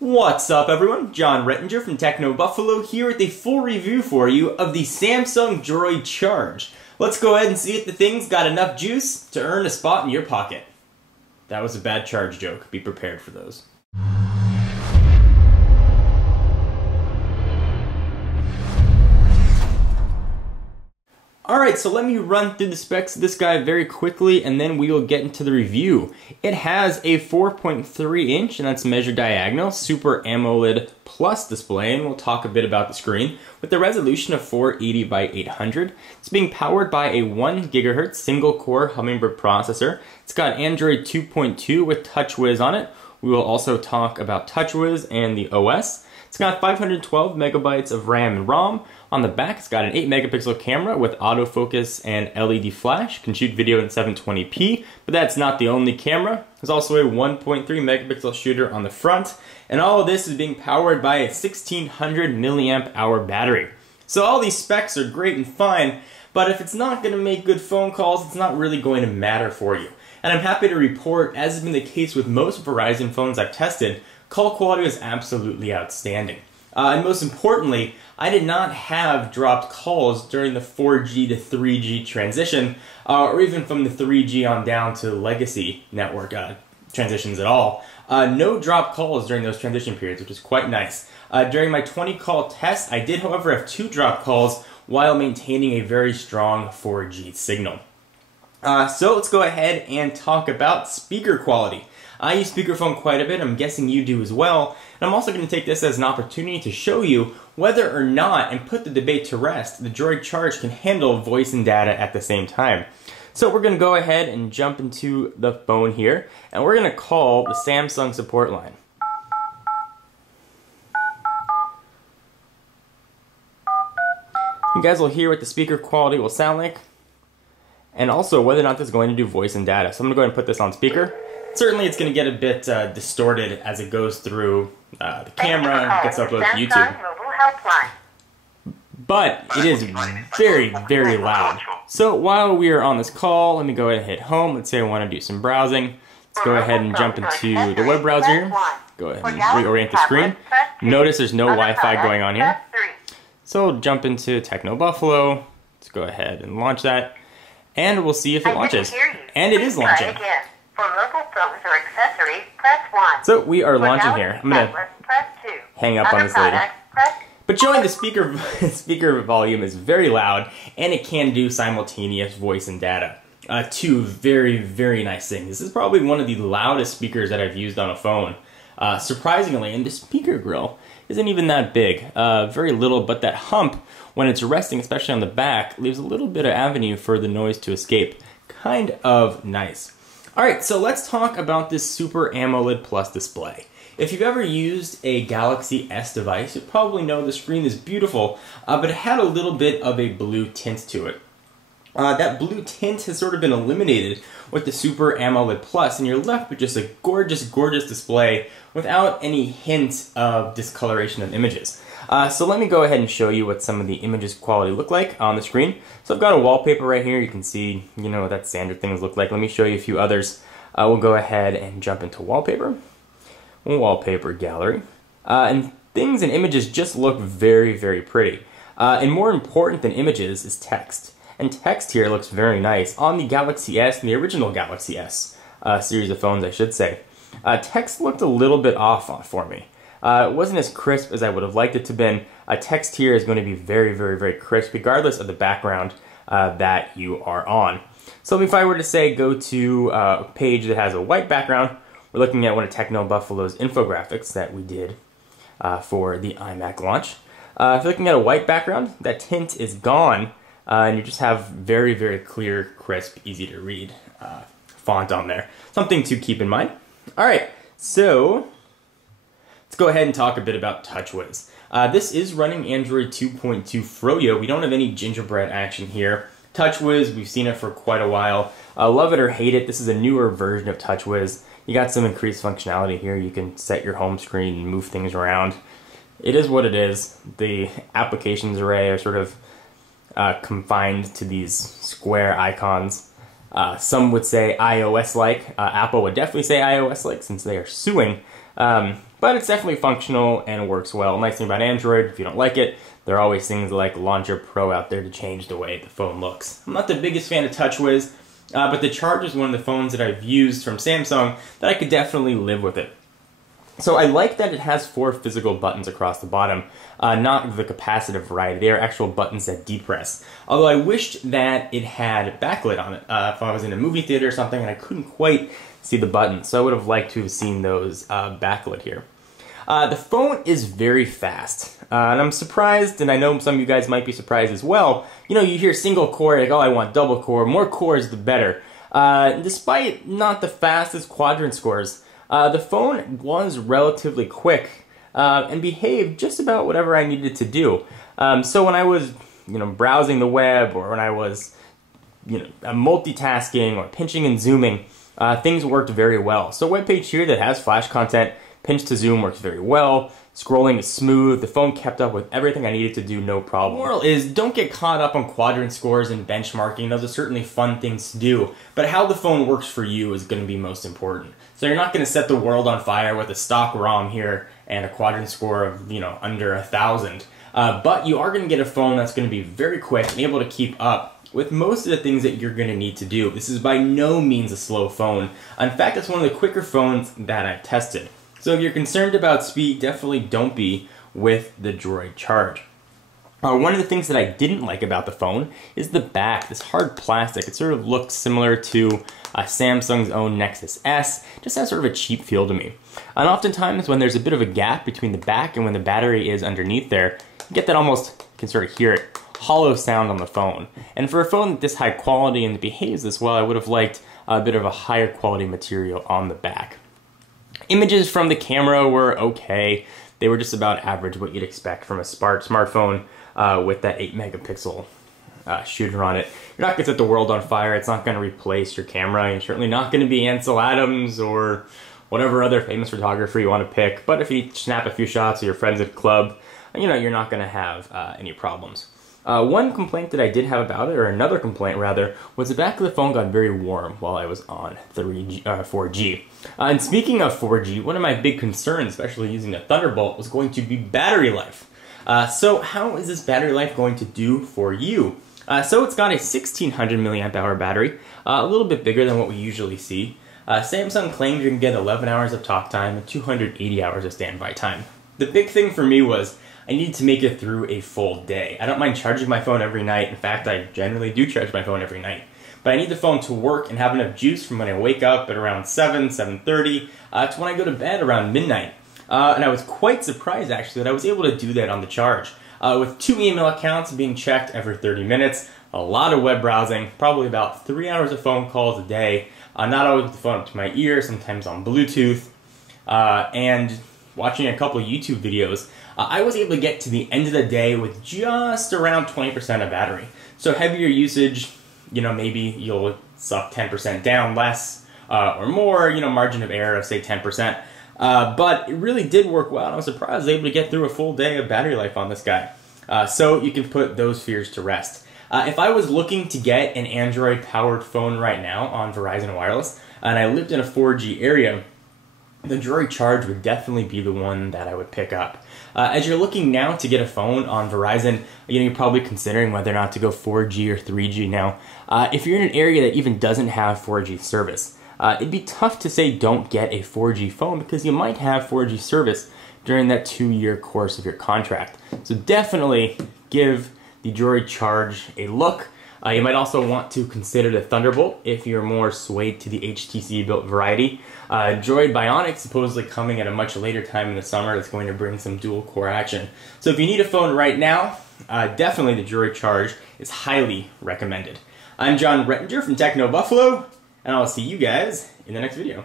What's up everyone, John Rettinger from Techno Buffalo here with a full review for you of the Samsung Droid Charge. Let's go ahead and see if the thing's got enough juice to earn a spot in your pocket. That was a bad charge joke, be prepared for those. Alright, so let me run through the specs of this guy very quickly and then we will get into the review. It has a 4.3 inch, and that's measured diagonal, Super AMOLED Plus display, and we'll talk a bit about the screen, with a resolution of 480 by 800. It's being powered by a 1 GHz single-core Hummingbird processor. It's got Android 2.2 with Touchwiz on it. We will also talk about Touchwiz and the OS. It's got 512 megabytes of RAM and ROM. On the back, it's got an 8 megapixel camera with autofocus and LED flash. Can shoot video in 720p, but that's not the only camera. There's also a 1.3 megapixel shooter on the front, and all of this is being powered by a 1600 milliamp hour battery. So all these specs are great and fine, but if it's not going to make good phone calls, it's not really going to matter for you. And I'm happy to report, as has been the case with most Verizon phones I've tested, call quality was absolutely outstanding. And most importantly, I did not have dropped calls during the 4G to 3G transition, or even from the 3G on down to legacy network transitions at all. No dropped calls during those transition periods, which is quite nice. During my 20 call test, I did, however, have 2 dropped calls while maintaining a very strong 4G signal. So let's go ahead and talk about speaker quality. I use speakerphone quite a bit, I'm guessing you do as well, and I'm also going to take this as an opportunity to show you whether or not, and put the debate to rest, the Droid Charge can handle voice and data at the same time. So we're going to go ahead and jump into the phone here, and we're going to call the Samsung support line. You guys will hear what the speaker quality will sound like, and also whether or not this is going to do voice and data. So I'm going to go ahead and put this on speaker. Certainly it's going to get a bit distorted as it goes through the camera and gets uploaded to YouTube. But it is very, very loud. So while we are on this call, let me go ahead and hit home. Let's say I want to do some browsing. Let's go ahead and jump into the web browser here. Go ahead and reorient the screen. Notice there's no Wi-Fi going on here. So we'll jump into Techno Buffalo. Let's go ahead and launch that. And we'll see if it launches. And it is launching. For mobile phones or accessories, press 1. So we are launching here. I'm going to hang up on this lady. But showing the speaker volume is very loud, and it can do simultaneous voice and data. Two very, very nice things. This is probably one of the loudest speakers that I've used on a phone. Surprisingly, and the speaker grill isn't even that big. Very little, but that hump, when it's resting, especially on the back, leaves a little bit of avenue for the noise to escape. Kind of nice. Alright, so let's talk about this Super AMOLED Plus display. If you've ever used a Galaxy S device, you probably know the screen is beautiful, but it had a little bit of a blue tint to it. That blue tint has sort of been eliminated with the Super AMOLED Plus, and you're left with just a gorgeous, gorgeous display without any hint of discoloration of images. So let me go ahead and show you what some of the images quality look like on the screen. So I've got a wallpaper right here. You can see, what that standard things look like. Let me show you a few others. We'll go ahead and jump into wallpaper. Wallpaper gallery. And things and images just look very, very pretty. And more important than images is text. And text here looks very nice on the Galaxy S and the original Galaxy S series of phones, I should say. Text looked a little bit off for me. It wasn't as crisp as I would have liked it to be. Text here is going to be very, very, very crisp, regardless of the background that you are on. So if I were to say go to a page that has a white background, we're looking at one of Techno Buffalo's infographics that we did for the iMac launch. If you're looking at a white background, that tint is gone, and you just have very, very clear, crisp, easy to read font on there. Something to keep in mind. Alright, so let's go ahead and talk a bit about Touchwiz. This is running Android 2.2 Froyo. We don't have any gingerbread action here. Touchwiz, we've seen it for quite a while. Love it or hate it, this is a newer version of Touchwiz. You got some increased functionality here. You can set your home screen and move things around. It is what it is. The applications array are sort of confined to these square icons. Some would say iOS-like. Apple would definitely say iOS-like since they are suing. but it's definitely functional and works well. Nice thing about Android, if you don't like it, there are always things like Launcher Pro out there to change the way the phone looks. I'm not the biggest fan of Touchwiz, but the Charge is one of the phones that I've used from Samsung that I could definitely live with it. So I like that it has 4 physical buttons across the bottom, not the capacitive variety. They are actual buttons that depress. Although I wished that it had backlit on it. If I was in a movie theater or something and I couldn't quite see the buttons, so I would have liked to have seen those backlit here. The phone is very fast, and I'm surprised, and I know some of you guys might be surprised as well. You know, you hear single core, like, oh, I want double core. More cores, the better. Despite not the fastest quadrant scores, the phone was relatively quick and behaved just about whatever I needed to do. So when I was, browsing the web, or when I was, multitasking or pinching and zooming, things worked very well. So a web page here that has flash content, pinch to zoom works very well. Scrolling is smooth. The phone kept up with everything I needed to do, no problem. The moral is, don't get caught up on quadrant scores and benchmarking. Those are certainly fun things to do, but how the phone works for you is going to be most important. So you're not going to set the world on fire with a stock ROM here and a quadrant score of, under 1,000. But you are going to get a phone that's going to be very quick and able to keep up with most of the things that you're going to need to do. This is by no means a slow phone. In fact, it's one of the quicker phones that I've tested. So if you're concerned about speed, definitely don't be with the Droid Charge. One of the things that I didn't like about the phone is the back, this hard plastic. It sort of looks similar to Samsung's own Nexus S, just has sort of a cheap feel to me. And oftentimes when there's a bit of a gap between the back and when the battery is underneath there, you get that almost, you can sort of hear it, hollow sound on the phone. And for a phone this high quality and that behaves this well, I would have liked a bit of a higher quality material on the back. Images from the camera were okay. They were just about average, what you'd expect from a smartphone with that 8 megapixel shooter on it. You're not going to set the world on fire. It's not going to replace your camera. You're certainly not going to be Ansel Adams or whatever other famous photographer you want to pick. But if you snap a few shots of your friends at club, you're not going to have any problems. One complaint that I did have about it, or another complaint rather, was the back of the phone got very warm while I was on 4G. And speaking of 4G, one of my big concerns, especially using a Thunderbolt, was going to be battery life. So how is this battery life going to do for you? So it's got a 1600 milliamp hour battery, a little bit bigger than what we usually see. Samsung claims you can get 11 hours of talk time and 280 hours of standby time. The big thing for me was I needed to make it through a full day. I don't mind charging my phone every night. In fact, I generally do charge my phone every night. But I need the phone to work and have enough juice from when I wake up at around 7:30 to when I go to bed around midnight. And I was quite surprised, actually, that I was able to do that on the Charge. With 2 email accounts being checked every 30 minutes, a lot of web browsing, probably about 3 hours of phone calls a day, not always with the phone up to my ear, sometimes on Bluetooth, and watching a couple of YouTube videos, I was able to get to the end of the day with just around 20% of battery. So heavier usage, maybe you'll suck 10% down less or more, margin of error of say 10%. But it really did work well, and I was surprised I was able to get through a full day of battery life on this guy. So you can put those fears to rest. If I was looking to get an Android-powered phone right now on Verizon Wireless, and I lived in a 4G area, the Droid Charge would definitely be the one that I would pick up. As you're looking now to get a phone on Verizon, you're probably considering whether or not to go 4G or 3G now. If you're in an area that even doesn't have 4G service, it'd be tough to say don't get a 4G phone because you might have 4G service during that 2-year course of your contract. So definitely give the Droid Charge a look. You might also want to consider the Thunderbolt if you're more swayed to the HTC-built variety. Droid Bionic supposedly coming at a much later time in the summer that's going to bring some dual-core action. So if you need a phone right now, definitely the Droid Charge is highly recommended. I'm Rettinger from Techno Buffalo, and I'll see you guys in the next video.